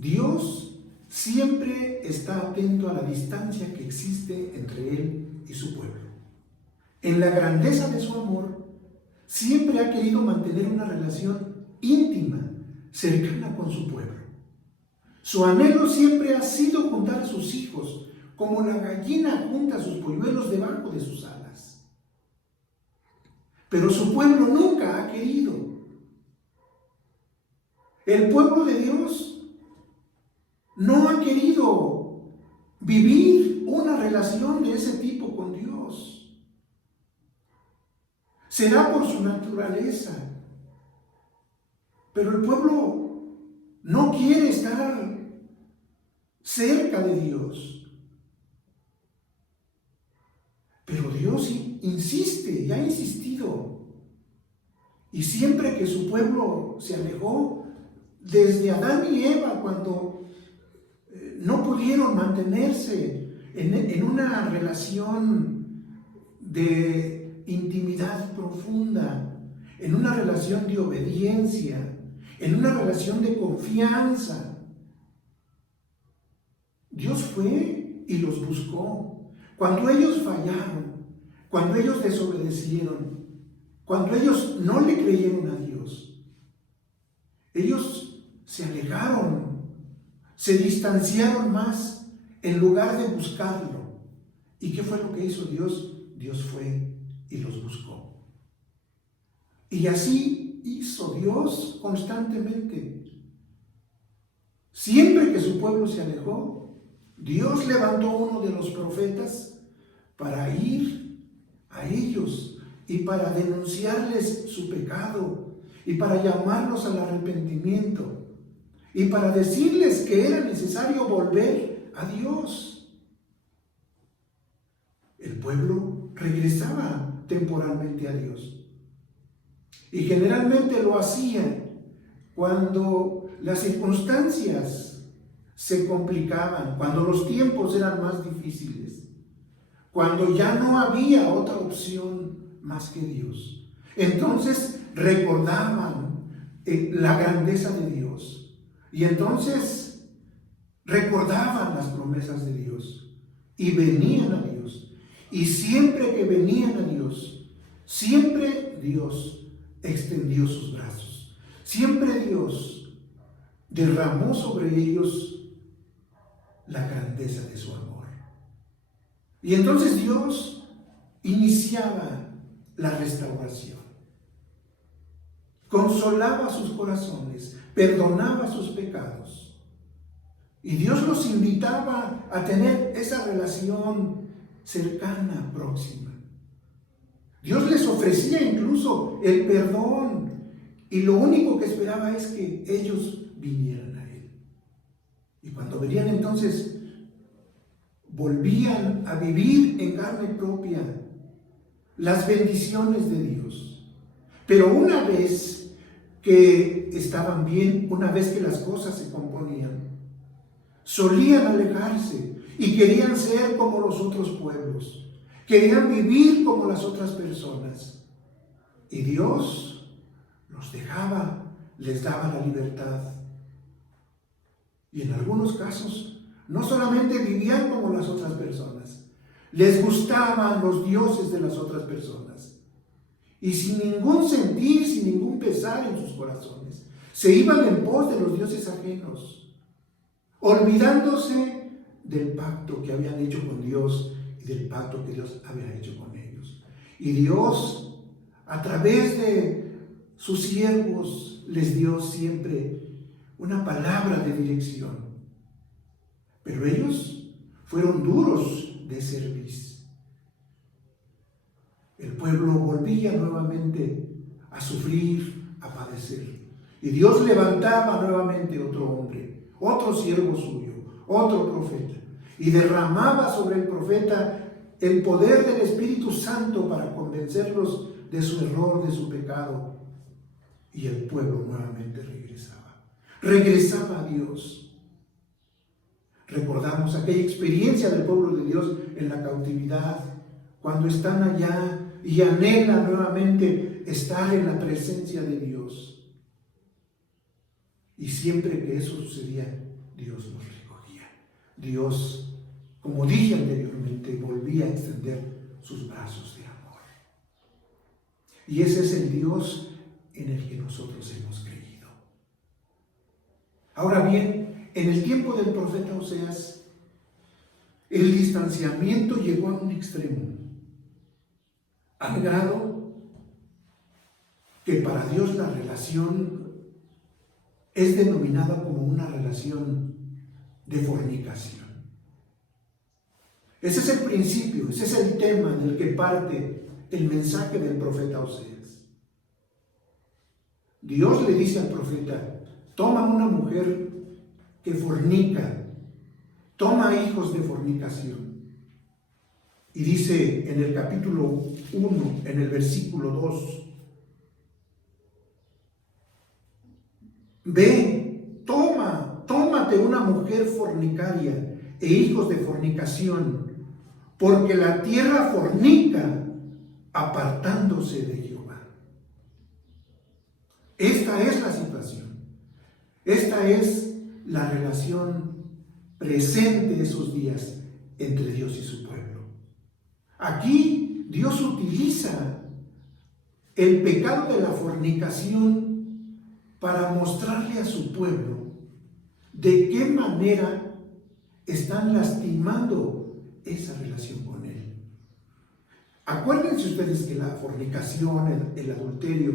Dios siempre está atento a la distancia que existe entre Él y su pueblo. En la grandeza de su amor, siempre ha querido mantener una relación íntima, cercana con su pueblo. Su anhelo siempre ha sido juntar a sus hijos, como la gallina junta sus polluelos debajo de sus alas. Pero su pueblo nunca ha querido. El pueblo de Dios no ha querido vivir una relación de ese tipo con Dios. Será por su naturaleza. Pero el pueblo no quiere estar cerca de Dios. Pero Dios insiste y ha insistido. Y siempre que su pueblo se alejó, desde Adán y Eva, cuando no pudieron mantenerse en una relación de intimidad profunda, en una relación de obediencia, en una relación de confianza, Dios fue y los buscó. Cuando ellos fallaron, cuando ellos desobedecieron, cuando ellos no le creyeron a Dios, ellos se alejaron, se distanciaron más en lugar de buscarlo. ¿Y qué fue lo que hizo Dios? Dios fue y los buscó. Y así hizo Dios constantemente. Siempre que su pueblo se alejó, Dios levantó uno de los profetas para ir a ellos y para denunciarles su pecado y para llamarlos al arrepentimiento y para decirles que era necesario volver a Dios. El pueblo regresaba temporalmente a Dios y generalmente lo hacía cuando las circunstancias se complicaban, cuando los tiempos eran más difíciles, cuando ya no había otra opción más que Dios. Entonces recordaban la grandeza de Dios y entonces recordaban las promesas de Dios y venían a Dios. Y siempre que venían a Dios, siempre Dios extendió sus brazos. Siempre Dios derramó sobre ellos la grandeza de su amor. Y entonces Dios iniciaba la restauración. Consolaba sus corazones, perdonaba sus pecados. Y Dios los invitaba a tener esa relación cercana, próxima. Dios les ofrecía incluso el perdón y lo único que esperaba es que ellos vinieran a Él. Y cuando venían entonces, volvían a vivir en carne propia las bendiciones de Dios. Pero una vez que estaban bien, una vez que las cosas se componían, solían alejarse y querían ser como los otros pueblos. Querían vivir como las otras personas. Y Dios los dejaba, les daba la libertad. Y en algunos casos, no solamente vivían como las otras personas, les gustaban los dioses de las otras personas. Y sin ningún sentir, sin ningún pesar en sus corazones, se iban en pos de los dioses ajenos, olvidándose del pacto que habían hecho con Dios y del pacto que Dios había hecho con ellos. Y Dios, a través de sus siervos, les dio siempre una palabra de dirección. Pero ellos fueron duros de cerviz. El pueblo volvía nuevamente a sufrir, a padecer. Y Dios levantaba nuevamente otro hombre, otro siervo suyo, otro profeta. Y derramaba sobre el profeta el poder del Espíritu Santo para convencerlos de su error, de su pecado. Y el pueblo nuevamente regresaba. Regresaba a Dios. Recordamos aquella experiencia del pueblo de Dios en la cautividad, cuando están allá y anhelan nuevamente estar en la presencia de Dios. Y siempre que eso sucedía, Dios los recogía. Dios, como dije anteriormente, volvía a extender sus brazos de amor. Y ese es el Dios en el que nosotros hemos creído. Ahora bien, en el tiempo del profeta Oseas, el distanciamiento llegó a un extremo, al grado que para Dios la relación es denominada como una relación de fornicación. Ese es el principio, ese es el tema del que parte el mensaje del profeta Oseas. Dios le dice al profeta: toma una mujer que fornica, toma hijos de fornicación. Y dice en el capítulo 1, en el versículo 2, ve, tómate una mujer fornicaria e hijos de fornicación, porque la tierra fornica apartándose de Jehová. Esta es la situación. Esta es la relación presente esos días entre Dios y su pueblo. Aquí Dios utiliza el pecado de la fornicación para mostrarle a su pueblo de qué manera están lastimando esa relación con Él. Acuérdense ustedes que la fornicación, el adulterio,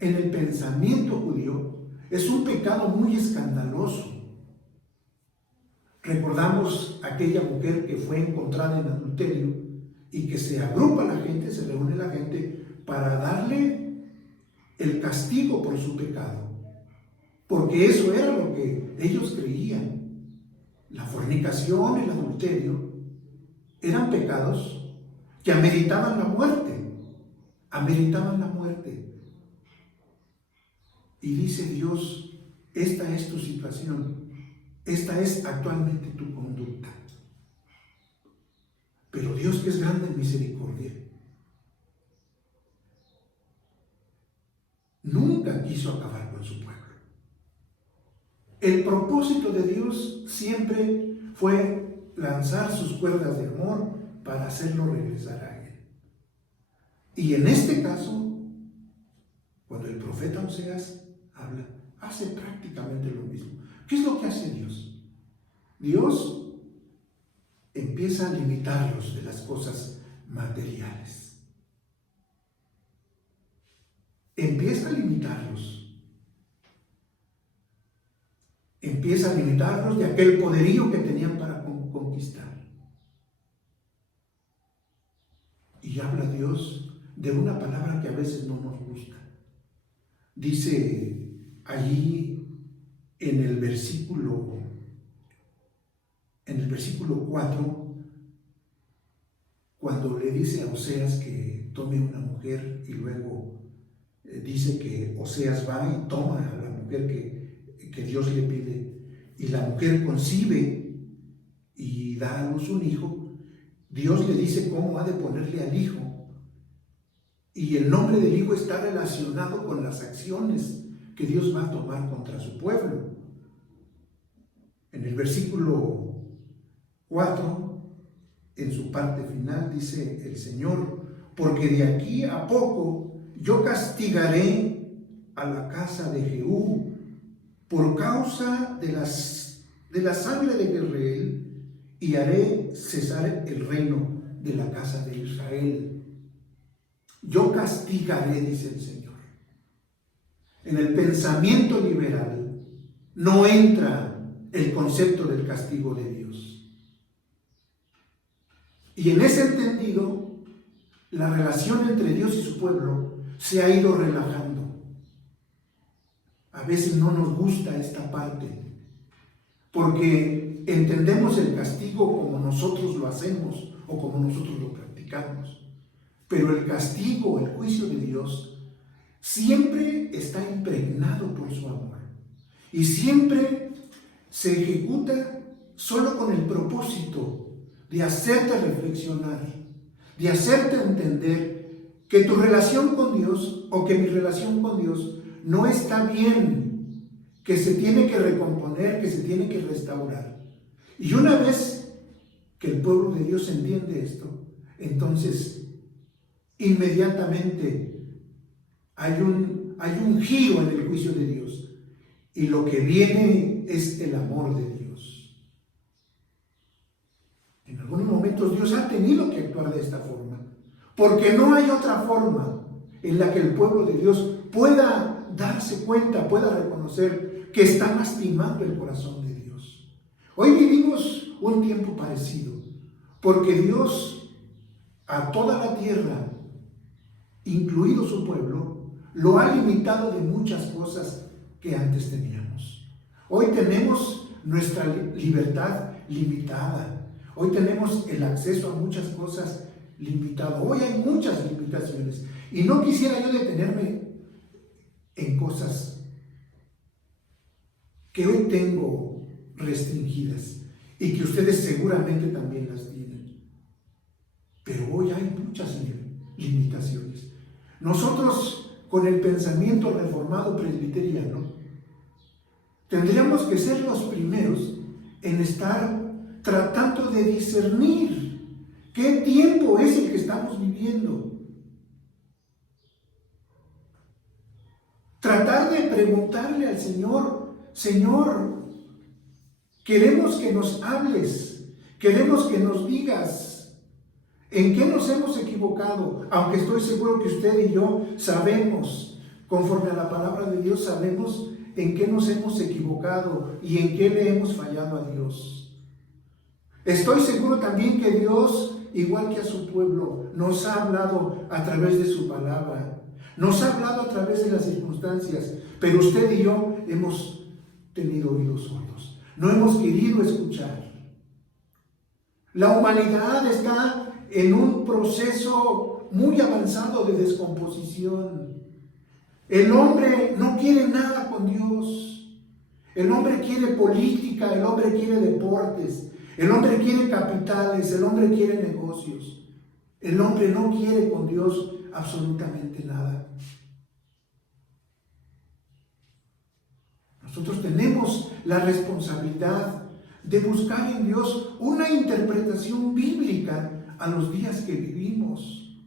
en el pensamiento judío es un pecado muy escandaloso. Recordamos aquella mujer que fue encontrada en adulterio y que se agrupa la gente, se reúne la gente para darle el castigo por su pecado, porque eso era lo que ellos creían. La fornicación, el adulterio, eran pecados que ameritaban la muerte, Y dice Dios: esta es tu situación, esta es actualmente tu conducta. Pero Dios, que es grande en misericordia, nunca quiso acabar con su pueblo. El propósito de Dios siempre fue lanzar sus cuerdas de amor para hacerlo regresar a Él. Y en este caso, cuando el profeta Oseas habla, hace prácticamente lo mismo. ¿Qué es lo que hace Dios? Dios empieza a limitarlos de las cosas materiales. Empieza a limitarlos de aquel poderío que tenían para conquistar. Y habla Dios de una palabra que a veces no nos gusta. Dice allí en el versículo 4, cuando le dice a Oseas que tome una mujer, y luego dice que Oseas va y toma a la mujer que Dios le pide, y la mujer concibe y da a luz un hijo. Dios le dice cómo ha de ponerle al hijo, y el nombre del hijo está relacionado con las acciones que Dios va a tomar contra su pueblo. En el versículo 4, en su parte final, dice el Señor: porque de aquí a poco yo castigaré a la casa de Jehú por causa de la sangre de Israel, y haré cesar el reino de la casa de Israel. Yo castigaré, dice el Señor. En el pensamiento liberal no entra el concepto del castigo de Dios. Y en ese entendido, la relación entre Dios y su pueblo se ha ido relajando. A veces no nos gusta esta parte, porque entendemos el castigo como nosotros lo hacemos o como nosotros lo practicamos. Pero el castigo, el juicio de Dios, siempre está impregnado por su amor. Y siempre se ejecuta solo con el propósito de hacerte reflexionar, de hacerte entender que tu relación con Dios o que mi relación con Dios no está bien, que se tiene que recomponer, que se tiene que restaurar. Y una vez que el pueblo de Dios entiende esto, entonces inmediatamente hay un giro en el juicio de Dios. Y lo que viene es el amor de Dios. En algunos momentos Dios ha tenido que actuar de esta forma, porque no hay otra forma en la que el pueblo de Dios pueda darse cuenta, pueda reconocer que está lastimando el corazón de Dios. Hoy vivimos un tiempo parecido, porque Dios a toda la tierra, incluido su pueblo, lo ha limitado de muchas cosas que antes teníamos. Hoy tenemos nuestra libertad limitada. Hoy tenemos el acceso a muchas cosas limitado. Hoy hay muchas limitaciones. Y no quisiera yo detenerme en cosas que hoy tengo restringidas y que ustedes seguramente también las tienen. Pero hoy hay muchas limitaciones. Nosotros, con el pensamiento reformado presbiteriano, tendríamos que ser los primeros en estar tratando de discernir qué tiempo es el que estamos viviendo. Tratar de preguntarle al Señor: Señor, queremos que nos hables, queremos que nos digas en qué nos hemos equivocado, aunque estoy seguro que usted y yo sabemos, conforme a la palabra de Dios, sabemos en qué nos hemos equivocado y en qué le hemos fallado a Dios. Estoy seguro también que Dios, igual que a su pueblo, nos ha hablado a través de su palabra, nos ha hablado a través de las circunstancias, pero usted y yo hemos tenido oídos sordos, no hemos querido escuchar. La humanidad está en un proceso muy avanzado de descomposición. El hombre no quiere nada con Dios. El hombre quiere política, el hombre quiere deportes, el hombre quiere capitales, el hombre quiere negocios. El hombre no quiere con Dios absolutamente nada. Nosotros tenemos la responsabilidad de buscar en Dios una interpretación bíblica a los días que vivimos.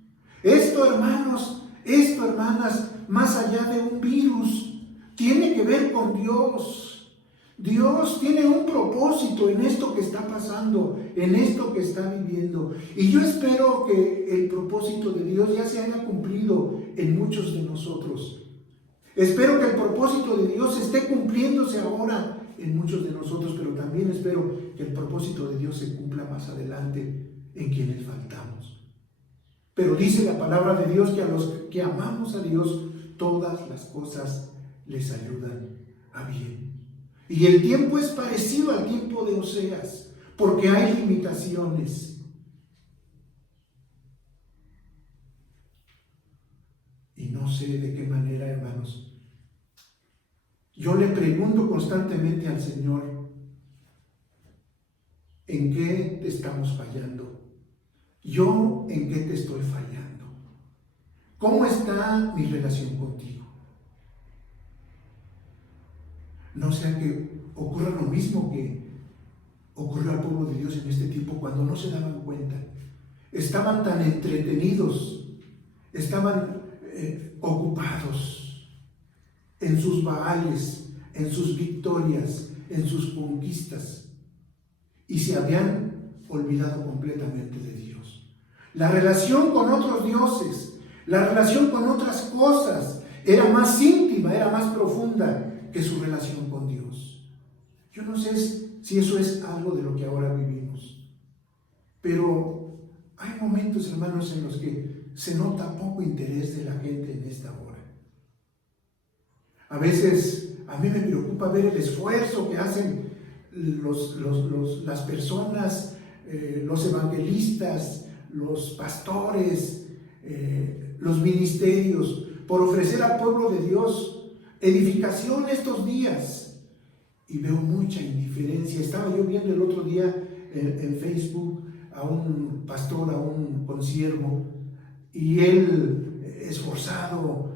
Esto, hermanos, esto, hermanas, más allá de un virus, tiene que ver con Dios. Dios tiene un propósito en esto que está pasando, en esto que está viviendo. Y yo espero que el propósito de Dios ya se haya cumplido en muchos de nosotros. Espero que el propósito de Dios esté cumpliéndose ahora en muchos de nosotros, pero también espero que el propósito de Dios se cumpla más adelante en quienes faltamos. Pero dice la palabra de Dios que a los que amamos a Dios, todas las cosas les ayudan a bien. Y el tiempo es parecido al tiempo de Oseas, porque hay limitaciones. Y no sé de qué manera, hermanos. Yo le pregunto constantemente al Señor: ¿en qué te estamos fallando? ¿Yo en qué te estoy fallando? ¿Cómo está mi relación contigo? No sea que ocurra lo mismo que ocurrió al pueblo de Dios en este tiempo, cuando no se daban cuenta. Estaban tan entretenidos, estaban ocupados en sus baales, en sus victorias, en sus conquistas, y se habían olvidado completamente de Dios. La relación con otros dioses, la relación con otras cosas era más íntima, era más profunda que su relación con Dios. Yo no sé si eso es algo de lo que ahora vivimos, pero hay momentos, hermanos, en los que se nota poco interés de la gente en esta hora. A veces a mí me preocupa ver el esfuerzo que hacen las personas, los evangelistas, los pastores, los ministerios, por ofrecer al pueblo de Dios edificación estos días. Y veo mucha indiferencia. Estaba yo viendo el otro día en Facebook a un pastor, a un consiervo, y él esforzado,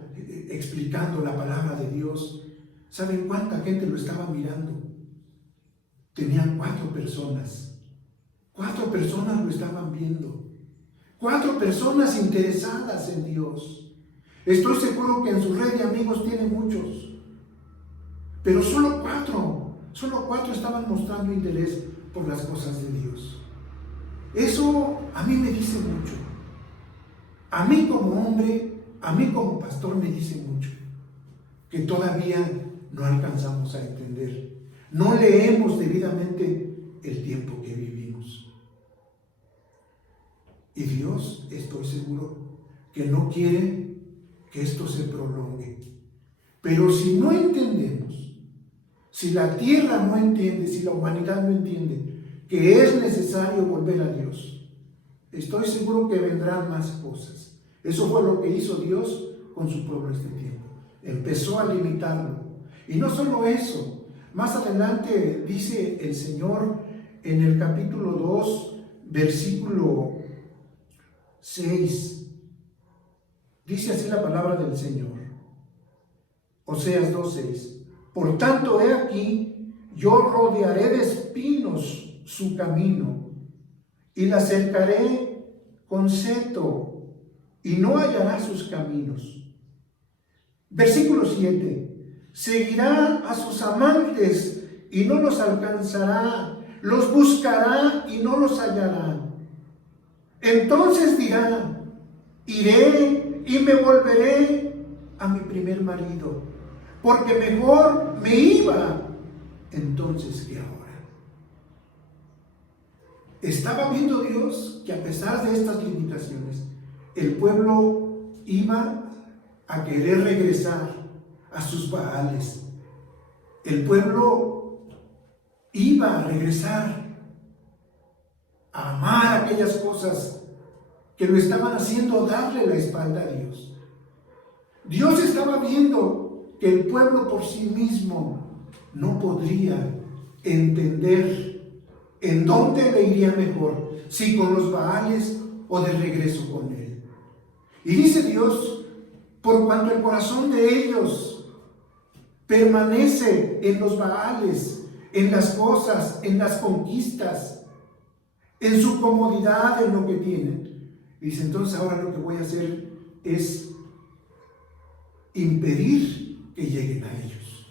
explicando la palabra de Dios, ¿Saben cuánta gente lo estaba mirando? Tenían 4 personas. 4 personas lo estaban viendo. 4 personas interesadas en Dios. Estoy seguro que en su red de amigos tiene muchos. Pero solo 4 estaban mostrando interés por las cosas de Dios. Eso a mí me dice mucho. A mí como hombre, a mí como pastor me dice mucho. Que todavía no alcanzamos a entender. No leemos debidamente el tiempo que vivimos. Y Dios, estoy seguro, que no quiere que esto se prolongue. Pero si no entendemos, si la tierra no entiende, si la humanidad no entiende que es necesario volver a Dios, estoy seguro que vendrán más cosas. Eso fue lo que hizo Dios con su pueblo este tiempo. Empezó a limitarlo. Y no solo eso, más adelante dice el Señor en el capítulo 2, versículo 6. Dice así la palabra del Señor. Oseas 2:6. Por tanto, he aquí, yo rodearé de espinos su camino y la cercaré con seto y no hallará sus caminos. Versículo 7. Seguirá a sus amantes y no los alcanzará, los buscará y no los hallará. Entonces dirá, iré y me volveré a mi primer marido, porque mejor me iba entonces que ahora. Estaba viendo Dios que a pesar de estas limitaciones, el pueblo iba a querer regresar a sus Baales. El pueblo iba a regresar a amar aquellas cosas que lo estaban haciendo darle la espalda a Dios. Dios estaba viendo que el pueblo por sí mismo no podría entender en dónde le iría mejor, si con los Baales o de regreso con él. Y dice Dios, por cuanto el corazón de ellos permanece en los Baales, en las cosas, en las conquistas, en su comodidad, en lo que tienen. Dice, entonces ahora lo que voy a hacer es impedir que lleguen a ellos.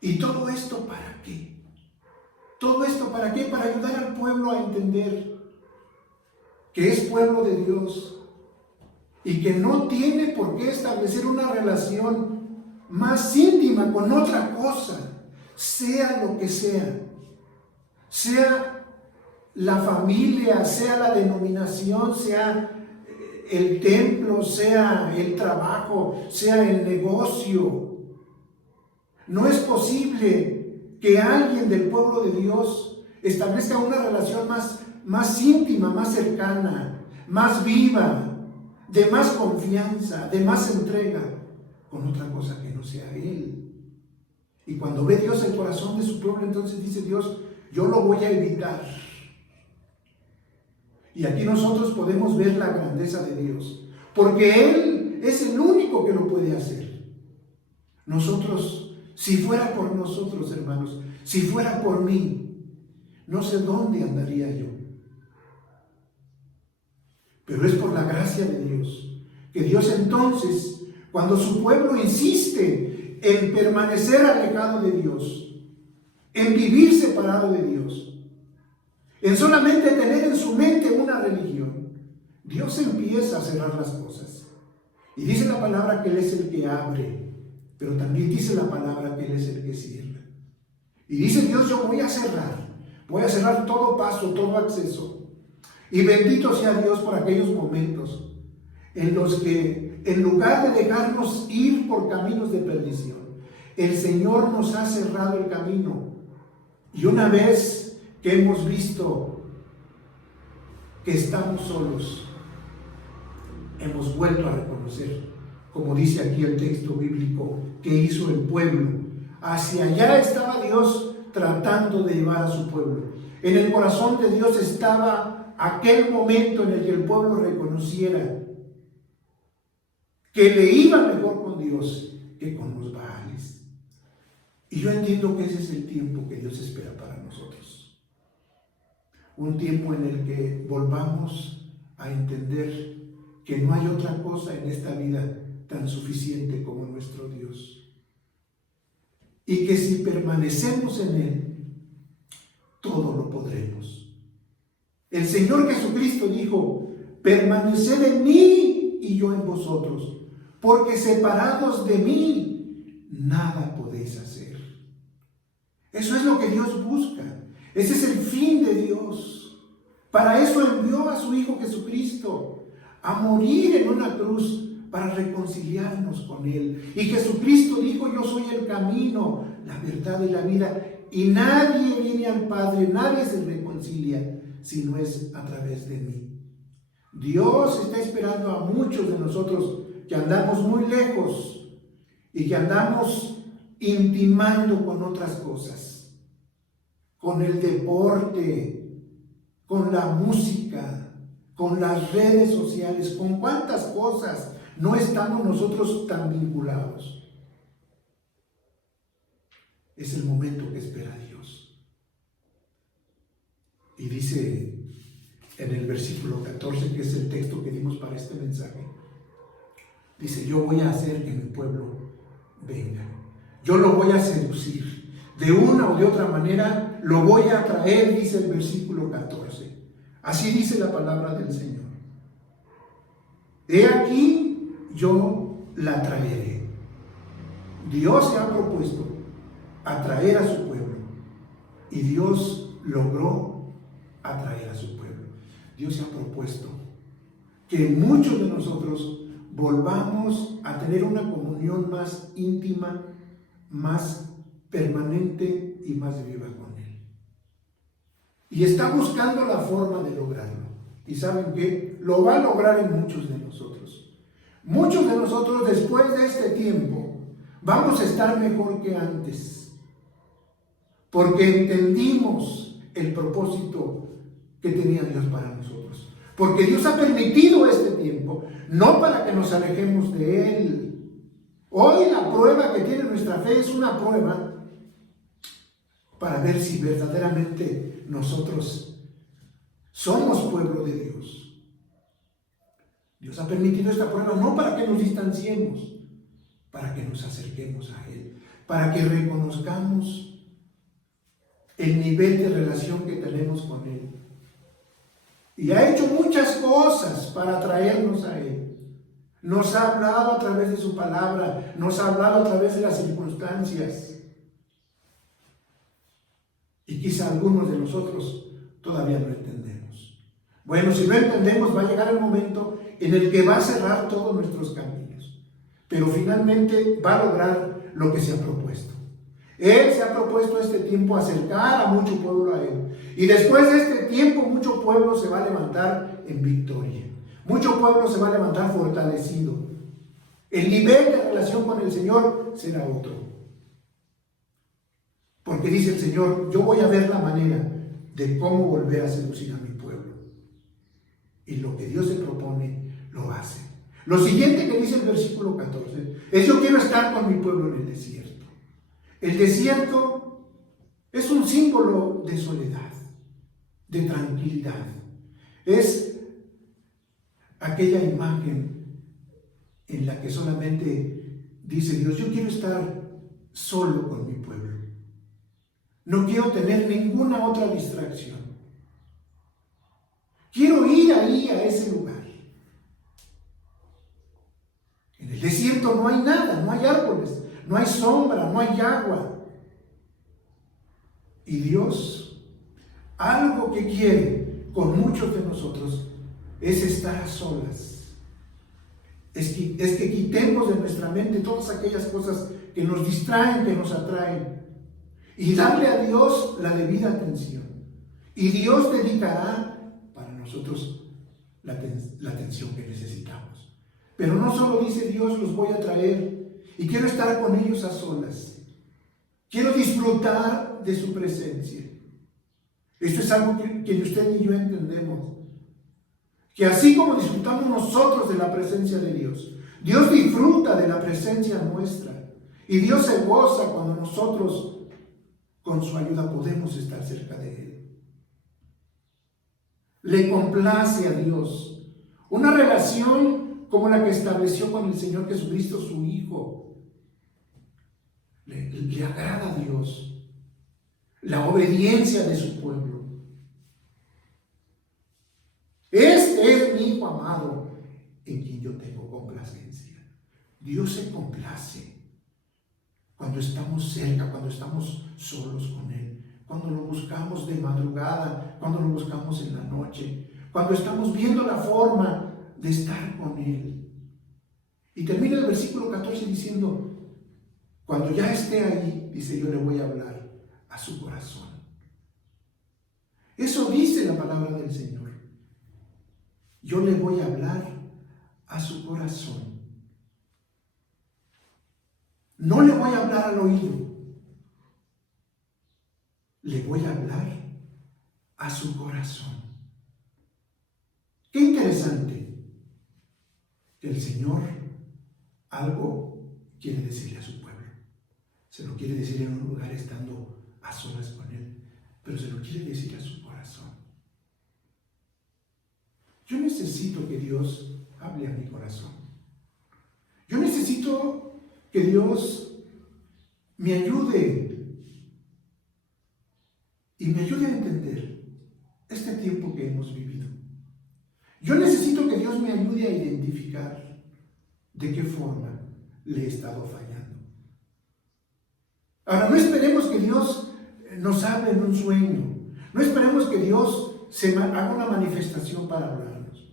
¿Y todo esto para qué? ¿Todo esto para qué? Para ayudar al pueblo a entender que es pueblo de Dios y que no tiene por qué establecer una relación más íntima con otra cosa, sea lo que sea la familia, sea la denominación, sea el templo, sea el trabajo, sea el negocio. No es posible que alguien del pueblo de Dios establezca una relación más íntima, más cercana, más viva, de más confianza, de más entrega, con otra cosa que no sea Él. Y cuando ve Dios el corazón de su pueblo, entonces dice Dios, yo lo voy a evitar. Y aquí nosotros podemos ver la grandeza de Dios, porque Él es el único que lo puede hacer. Nosotros, si fuera por nosotros, hermanos, si fuera por mí, no sé dónde andaría yo. Pero es por la gracia de Dios, que Dios entonces, cuando su pueblo insiste en permanecer alejado de Dios, en vivir separado de Dios, en solamente tener en su mente una religión, Dios empieza a cerrar las cosas. Y dice la palabra que Él es el que abre, pero también dice la palabra que Él es el que cierra. Y dice Dios, yo voy a cerrar todo paso, todo acceso. Y bendito sea Dios por aquellos momentos en los que, en lugar de dejarnos ir por caminos de perdición, el Señor nos ha cerrado el camino. Y una vez que hemos visto que estamos solos, hemos vuelto a reconocer, como dice aquí el texto bíblico, que hizo el pueblo. Hacia allá estaba Dios tratando de llevar a su pueblo. En el corazón de Dios estaba aquel momento en el que el pueblo reconociera que le iba mejor con Dios que con los Baales. Y yo entiendo que ese es el tiempo que Dios espera para nosotros. Un tiempo en el que volvamos a entender que no hay otra cosa en esta vida tan suficiente como nuestro Dios. Y que si permanecemos en Él, todo lo podremos. El Señor Jesucristo dijo: permaneced en mí y yo en vosotros, porque separados de mí, nada podéis hacer. Eso es lo que Dios busca. Ese es el fin de Dios. Para eso envió a su Hijo Jesucristo, a morir en una cruz para reconciliarnos con Él. Y Jesucristo dijo: yo soy el camino, la verdad y la vida, y nadie viene al Padre, nadie se reconcilia si no es a través de mí. Dios está esperando a muchos de nosotros que andamos muy lejos y que andamos intimando con otras cosas, con el deporte, con la música, con las redes sociales, con cuántas cosas no estamos nosotros tan vinculados. Es el momento que espera Dios. Y dice en el versículo 14, que es el texto que dimos para este mensaje, dice: yo voy a hacer que mi pueblo venga. Yo lo voy a seducir. De una o de otra manera lo voy a traer, dice el versículo 14. Así dice la palabra del Señor. He aquí, yo la traeré. Dios se ha propuesto atraer a su pueblo, y Dios logró atraer a su pueblo. Dios se ha propuesto que muchos de nosotros volvamos a tener una comunión más íntima, más permanente y más viva con Él. Y está buscando la forma de lograrlo. ¿Y saben qué? Lo va a lograr en muchos de nosotros. Muchos de nosotros, después de este tiempo, vamos a estar mejor que antes, porque entendimos el propósito que tenía Dios para nosotros. Porque Dios ha permitido este tiempo, no para que nos alejemos de Él. Hoy la prueba que tiene nuestra fe es una prueba para ver si verdaderamente nosotros somos pueblo de Dios. Dios ha permitido esta prueba no para que nos distanciemos, para que nos acerquemos a Él, para que reconozcamos el nivel de relación que tenemos con Él. Y ha hecho muchas cosas para traernos a Él. Nos ha hablado a través de su palabra, nos ha hablado a través de las circunstancias. Y quizá algunos de nosotros todavía no entendemos. Bueno, si no entendemos, va a llegar el momento en el que va a cerrar todos nuestros caminos. Pero finalmente va a lograr lo que se ha propuesto. Él se ha propuesto este tiempo acercar a mucho pueblo a Él. Y después de este tiempo, mucho pueblo se va a levantar en victoria. Mucho pueblo se va a levantar fortalecido. El nivel de relación con el Señor será otro. Porque dice el Señor: yo voy a ver la manera de cómo volver a seducir a mi pueblo. Y lo que Dios se propone, lo hace. Lo siguiente que dice el versículo 14 es: yo quiero estar con mi pueblo en el desierto. El desierto es un símbolo de soledad, de tranquilidad. Es aquella imagen en la que solamente dice Dios: yo quiero estar solo con mi pueblo. No quiero tener ninguna otra distracción. Quiero ir ahí a ese lugar. En el desierto no hay nada, no hay árboles, no hay sombra, no hay agua. Y Dios, algo que quiere con muchos de nosotros, es estar a solas. Es que quitemos de nuestra mente todas aquellas cosas que nos distraen, que nos atraen, y darle a Dios la debida atención. Y Dios dedicará para nosotros la atención que necesitamos. Pero no solo dice Dios: los voy a traer y quiero estar con ellos a solas. Quiero disfrutar de su presencia. Esto es algo que usted y yo entendemos. Que así como disfrutamos nosotros de la presencia de Dios, Dios disfruta de la presencia nuestra. Y Dios se goza cuando nosotros, con su ayuda, podemos estar cerca de Él. Le complace a Dios. Una relación como la que estableció con el Señor Jesucristo, su Hijo. Le agrada a Dios la obediencia de su pueblo. Este es mi Hijo amado, en quien yo tengo complacencia. Dios se complace cuando estamos cerca, cuando estamos solos con Él, cuando lo buscamos de madrugada, cuando lo buscamos en la noche, cuando estamos viendo la forma de estar con Él. Y termina el versículo 14 diciendo, cuando ya esté ahí, dice, yo le voy a hablar a su corazón. Eso dice la palabra del Señor. Yo le voy a hablar a su corazón. No le voy a hablar al oído. Le voy a hablar a su corazón. Qué interesante que el Señor algo quiere decirle a su pueblo. Se lo quiere decir en un lugar estando a solas con Él, pero se lo quiere decir a su corazón. Yo necesito que Dios hable a mi corazón. Yo necesito que Dios me ayude y me ayude a entender este tiempo que hemos vivido. Yo necesito que Dios me ayude a identificar de qué forma le he estado fallando. Ahora, no esperemos que Dios nos hable en un sueño. No esperemos que Dios haga una manifestación para hablarnos.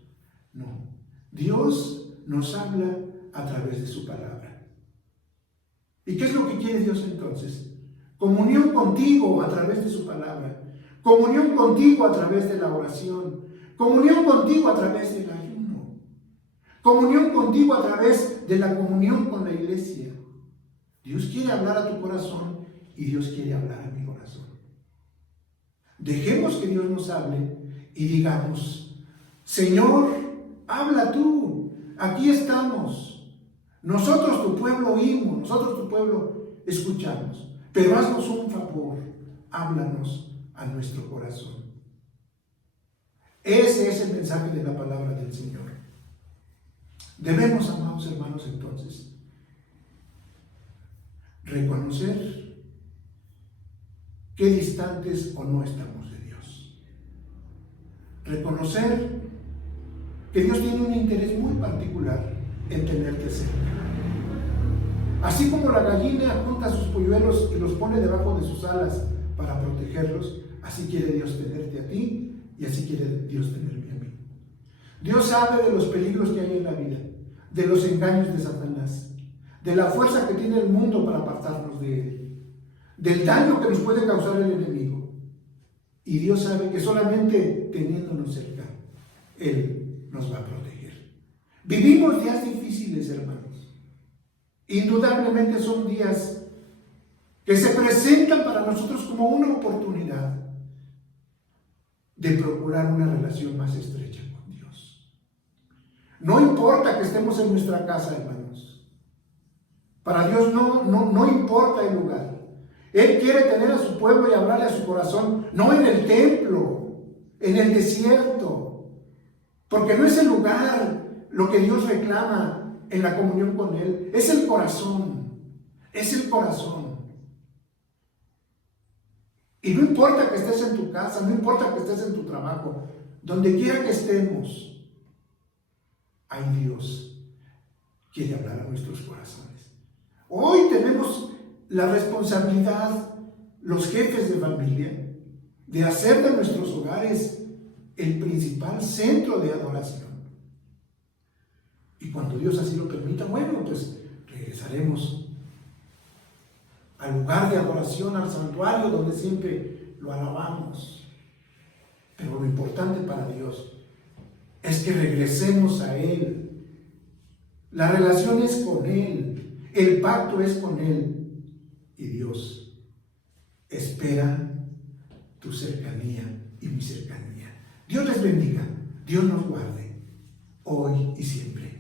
No, Dios nos habla a través de su palabra. ¿Y qué es lo que quiere Dios entonces? Comunión contigo a través de su palabra. Comunión contigo a través de la oración. Comunión contigo a través del ayuno. Comunión contigo a través de la comunión con la iglesia. Dios quiere hablar a tu corazón y Dios quiere hablar a mi corazón. Dejemos que Dios nos hable y digamos, Señor, habla tú, aquí estamos. Nosotros tu pueblo oímos, nosotros tu pueblo escuchamos, pero haznos un favor, háblanos a nuestro corazón. Ese es el mensaje de la palabra del Señor. Debemos, amados hermanos, entonces, reconocer qué distantes o no estamos de Dios. Reconocer que Dios tiene un interés muy particular en tenerte cerca. Así como la gallina junta sus polluelos y los pone debajo de sus alas para protegerlos, así quiere Dios tenerte a ti y así quiere Dios tenerme a mí. Dios sabe de los peligros que hay en la vida, de los engaños de Satanás, de la fuerza que tiene el mundo para apartarnos de él, del daño que nos puede causar el enemigo. Y Dios sabe que solamente teniéndonos cerca, Él nos va a proteger. Vivimos días difíciles, hermanos. Indudablemente son días que se presentan para nosotros como una oportunidad de procurar una relación más estrecha con Dios. No importa que estemos en nuestra casa, hermanos. Para Dios no importa el lugar. Él quiere tener a su pueblo y hablarle a su corazón, no en el templo, en el desierto. Porque no es el lugar lo que Dios reclama en la comunión con Él, es el corazón, es el corazón. Y no importa que estés en tu casa, no importa que estés en tu trabajo, donde quiera que estemos, ay, Dios quiere hablar a nuestros corazones. Hoy tenemos la responsabilidad, los jefes de familia, de hacer de nuestros hogares el principal centro de adoración. Y cuando Dios así lo permita, bueno, pues regresaremos al lugar de adoración, al santuario donde siempre lo alabamos. Pero lo importante para Dios es que regresemos a Él. La relación es con Él, el pacto es con Él. Y Dios espera tu cercanía y mi cercanía. Dios les bendiga, Dios nos guarde, hoy y siempre.